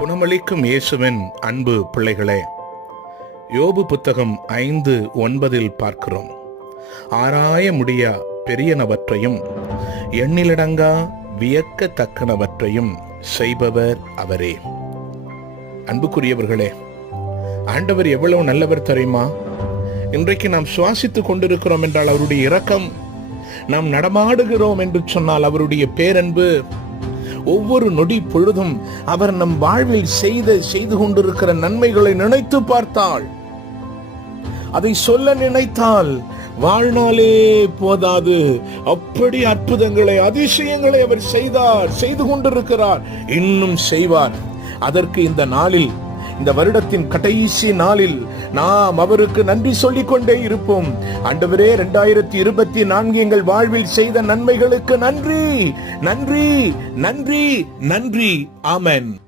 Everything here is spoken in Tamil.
குணமளிக்கும் இயேசுவின் அன்பு பிள்ளைகளே யோபு புத்தகம் ஐந்து ஒன்பதில் பார்க்கிறோம். ஆராய முடியா பெரியனவற்றையும் எண்ணிலடங்கா வியக்கத்தக்கனவற்றையும் செய்பவர் அவரே. அன்புக்குரியவர்களே ஆண்டவர் எவ்வளவு நல்லவர் தெரியுமா? இன்றைக்கு நாம் சுவாசித்துக் கொண்டிருக்கிறோம் என்றால் அவருடைய இரக்கம் நாம் நடமாடுகிறோம் என்று சொன்னால் அவருடைய பேரன்பு ஒவ்வொரு நொடி பொழுதும் அவர் நம் வாழ்வில் செய்த செய்து கொண்டிருக்கிற நன்மைகளை நினைத்து பார்த்தால் அதை சொல்ல நினைத்தால் வாழ்நாளே போதாது. அப்படி அற்புதங்களை அதிசயங்களை அவர் செய்தார் செய்து கொண்டிருக்கிறார் இன்னும் செய்வார். அதற்கு இந்த நாளில் இந்த வருடத்தின் கடைசி நாளில் நாம் அவருக்கு நன்றி சொல்லிக் கொண்டே இருப்போம். ஆண்டவரே இரண்டாயிரத்தி இருபத்தி நான்கு எங்கள் வாழ்வில் செய்த நன்மைகளுக்கு நன்றி. நன்றி நன்றி நன்றி. ஆமன்.